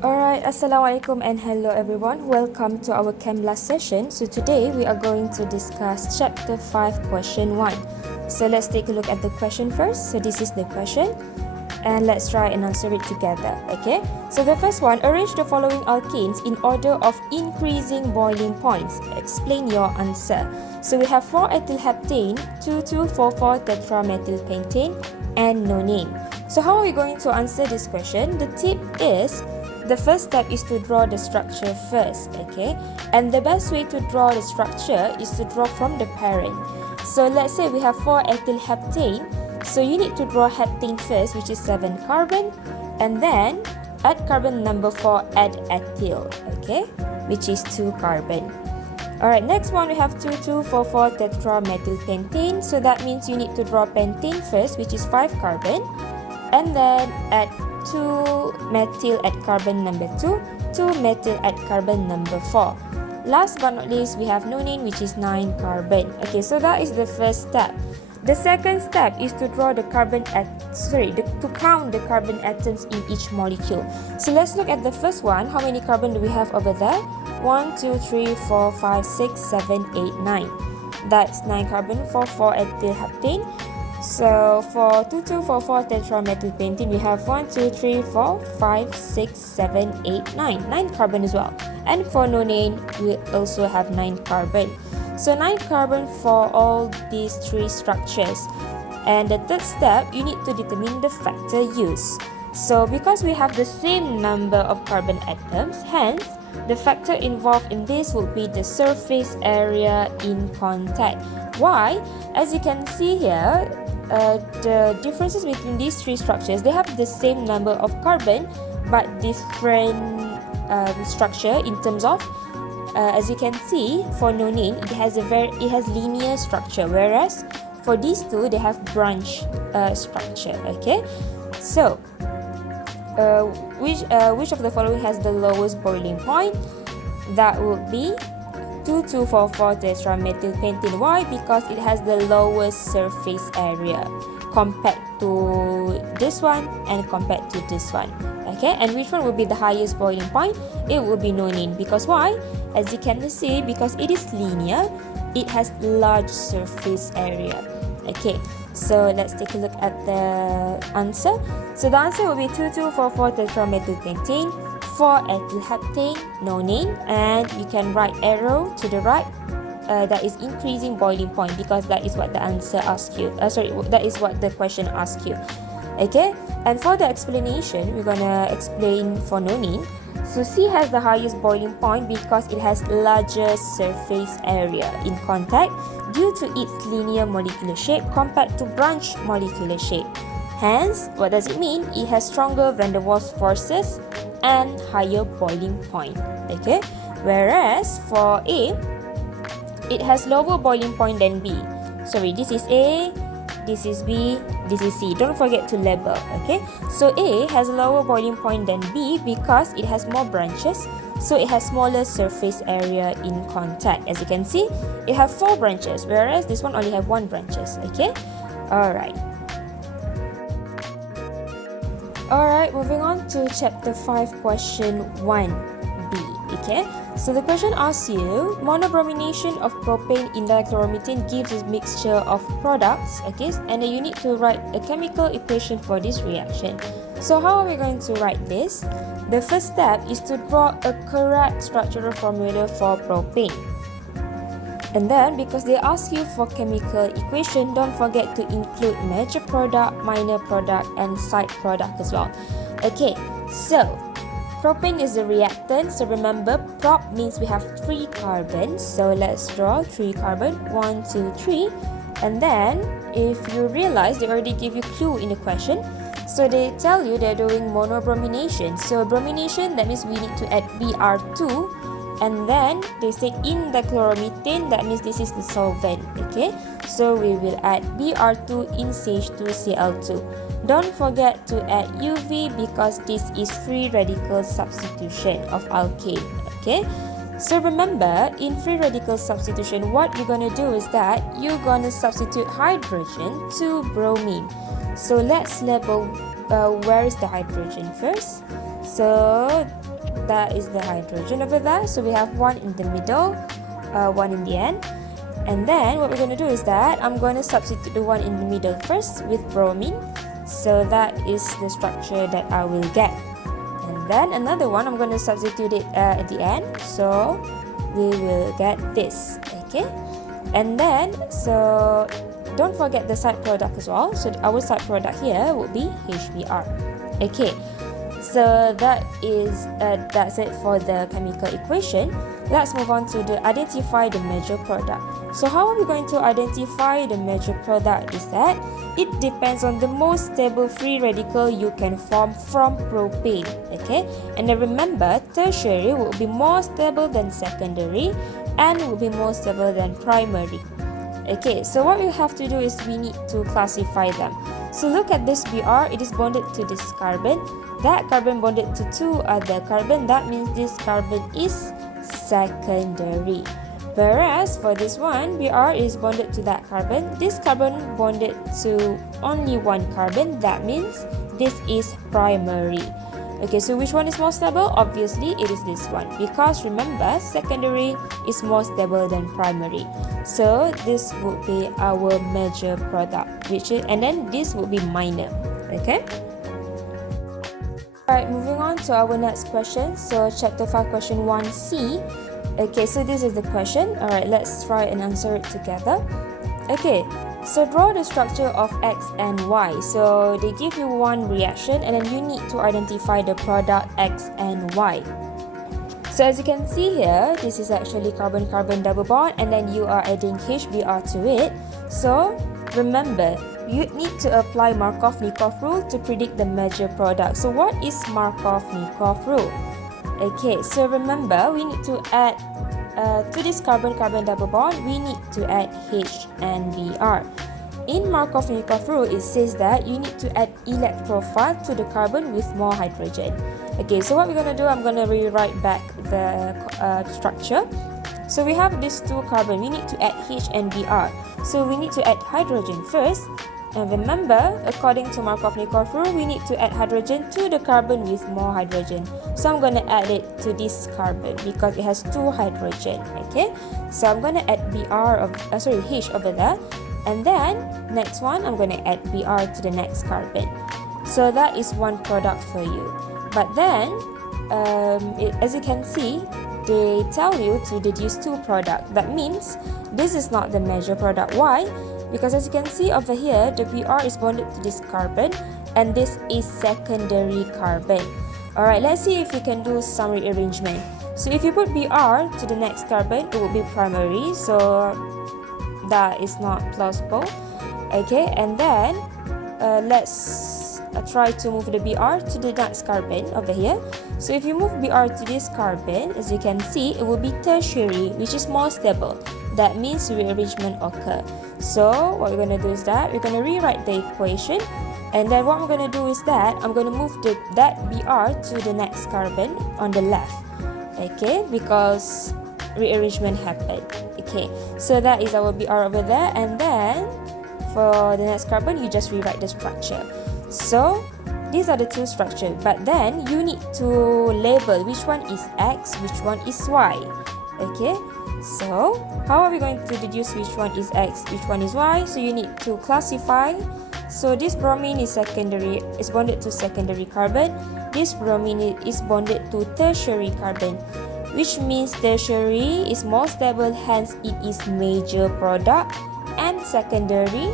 Alright, Assalamualaikum and hello everyone. Welcome to our CHEMBLAST session. So today we are going to discuss chapter 5 question 1. So let's take a look at the question first. So this is the question and let's try and answer it together. Okay, so the first one, arrange the following alkanes in order of increasing boiling points. Explain your answer. So we have 4-ethylheptane, 2,2,4,4-tetramethylpentane and no name. So how are we going to answer this question? The tip is the first step is to draw the structure first, okay? And the best way to draw the structure is to draw from the parent. So let's say we have 4-ethylheptane. So you need to draw heptane first, which is 7 carbon. And then at carbon number 4, add ethyl, okay? Which is 2 carbon. Alright, next one we have 2,2,4,4-tetramethylpentane. So that means you need to draw pentane first, which is 5 carbon. And then add 2-methyl at carbon number 2, 2-methyl at carbon number 4. Last but not least, we have nonane, which is 9 carbon. Okay, so that is the first step. The second step is to draw the to count the carbon atoms in each molecule. So let's look at the first one. How many carbon do we have over there? 1, 2, 3, 4, 5, 6, 7, 8, 9. That's 9 carbon for 4-ethylheptane. So for 2,2,4,4-tetramethylpentane, we have 1, 2, 3, 4, 5, 6, 7, 8, 9. 9 carbon as well. And for nonane, we also have 9 carbon. So 9 carbon for all these three structures. And the third step, you need to determine the factor used. So because we have the same number of carbon atoms, hence the factor involved in this would be the surface area in contact. Why? As you can see here, the differences between these three structures, they have the same number of carbon but different structure in terms of as you can see, for nonane it has linear structure, whereas for these two they have branch structure. Okay, so which of the following has the lowest boiling point? That would be 2,2,4,4-tetramethylpentane. Why? Because it has the lowest surface area compared to this one and compared to this one. Okay, and which one will be the highest boiling point? It will be nonane. Because why? As you can see, because it is linear, it has large surface area. Okay, so let's take a look at the answer. So the answer will be 2,2,4,4-tetramethylpentane, 4-ethylheptane, nonane, and you can write arrow to the right. That is increasing boiling point, because that is what the answer asks you. That is what the question asks you. Okay, and for the explanation, we're gonna explain for nonane. So C has the highest boiling point because it has larger surface area in contact due to its linear molecular shape compared to branch molecular shape. Hence, what does it mean? It has stronger van der Waals forces and higher boiling point. Okay, whereas for A, it has lower boiling point than B. Sorry, this is A, this is B, this is C. Don't forget to label. Okay, so A has a lower boiling point than B because it has more branches, so it has smaller surface area in contact. As you can see, it has 4 branches, whereas this one only have 1 branches. Okay, alright. Alright, moving on to chapter 5 question 1b. Okay, so the question asks you, monobromination of propane in dichloromethane gives a mixture of products, okay, and then you need to write a chemical equation for this reaction. So how are we going to write this? The first step is to draw a correct structural formula for propane. And then, because they ask you for chemical equation, don't forget to include major product, minor product, and side product as well. Okay, so propane is the reactant. So remember, prop means we have 3 carbons. So let's draw 3 carbon, 1, 2, 3. And then, if you realize, they already give you clue in the question. So they tell you they're doing monobromination. So bromination, that means we need to add Br2. And then they say in the chloromethane, that means this is the solvent. Okay, so we will add Br2 in CH2Cl2. Don't forget to add UV because this is free radical substitution of alkane. Okay, so remember, in free radical substitution, what you're gonna do is that you're gonna substitute hydrogen to bromine. So let's label where is the hydrogen first. So that is the hydrogen over there. So we have one in the middle, one in the end. And then what we're going to do is that I'm going to substitute the one in the middle first with bromine. So that is the structure that I will get. And then another one, I'm going to substitute it at the end. So we will get this. Okay. And then, so don't forget the side product as well. So our side product here would be HBr. Okay. So that's it for the chemical equation. Let's move on to the identify the major product. So how are we going to identify the major product is that it depends on the most stable free radical you can form from propane. Okay, and then remember tertiary will be more stable than secondary and will be more stable than primary. Okay, so what we have to do is we need to classify them. So look at this Br, it is bonded to this carbon. That carbon bonded to two other carbon. That means this carbon is secondary. Whereas for this one, Br is bonded to that carbon. This carbon bonded to only one carbon. That means this is primary. Okay, so which one is more stable? Obviously, it is this one. Because remember, secondary is more stable than primary. So this would be our major product, and then this would be minor. Okay. Alright, moving on to our next question. So chapter 5 question 1c. Okay, so this is the question. Alright, let's try and answer it together. Okay, so draw the structure of X and Y. So they give you one reaction and then you need to identify the product X and Y. So as you can see here, this is actually carbon-carbon double bond and then you are adding HBr to it. So remember, you need to apply Markov-Nikov rule to predict the major product. So what is Markov-Nikov rule? Okay, so remember, we need to add to this carbon-carbon double bond, we need to add H and Br. In Markov-Nikov rule, it says that you need to add electrophile to the carbon with more hydrogen. Okay, so what we're going to do, I'm going to rewrite back the structure. So we have these two carbon, we need to add H and Br. So we need to add hydrogen first. And remember, according to Markov-Nikov rule, we need to add hydrogen to the carbon with more hydrogen. So I'm going to add it to this carbon because it has two hydrogen. Okay, so I'm going to add H over there. And then, next one, I'm going to add Br to the next carbon. So that is one product for you. But then, as you can see, they tell you to deduce two products. That means this is not the major product. Why? Because as you can see over here, the Br is bonded to this carbon and this is secondary carbon. Alright, let's see if we can do some rearrangement. So if you put Br to the next carbon, it will be primary. So that is not plausible. Okay, and then let's try to move the Br to the next carbon over here. So if you move Br to this carbon, as you can see, it will be tertiary, which is more stable. That means rearrangement occur. So what we're going to do is that we're going to rewrite the equation. And then what I'm going to do is that I'm going to move that Br to the next carbon on the left. Okay, because rearrangement happened. Okay, so that is our Br over there. And then for the next carbon, you just rewrite the structure. So these are the two structures. But then you need to label which one is X, which one is Y. Okay. So, how are we going to deduce which one is X, which one is Y? So, you need to classify. So, this bromine is bonded to secondary carbon. This bromine is bonded to tertiary carbon, which means tertiary is more stable, hence it is major product, and secondary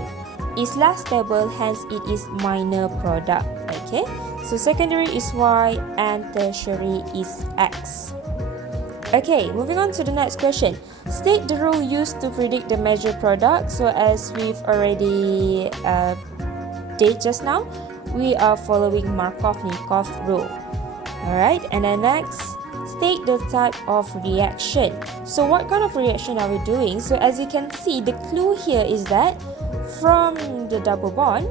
is less stable, hence it is minor product. Okay, so secondary is Y and tertiary is X. Okay, moving on to the next question. State the rule used to predict the major product. So as we've already did just now, we are following Markov-Nikov rule. Alright, and then next, state the type of reaction. So what kind of reaction are we doing? So as you can see, the clue here is that from the double bond,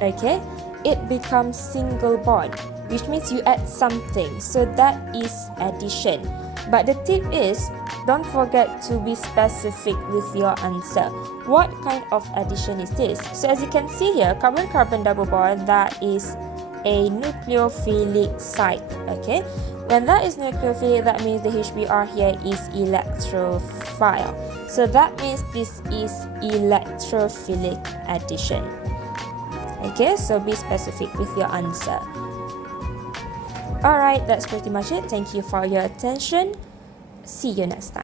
okay, it becomes single bond, which means you add something. So that is addition. But the tip is, don't forget to be specific with your answer. What kind of addition is this? So as you can see here, carbon-carbon double bond, that is a nucleophilic site. Okay, when that is nucleophilic, that means the HBr here is electrophile. So that means this is electrophilic addition. Okay, so be specific with your answer. Alright, that's pretty much it. Thank you for your attention. See you next time.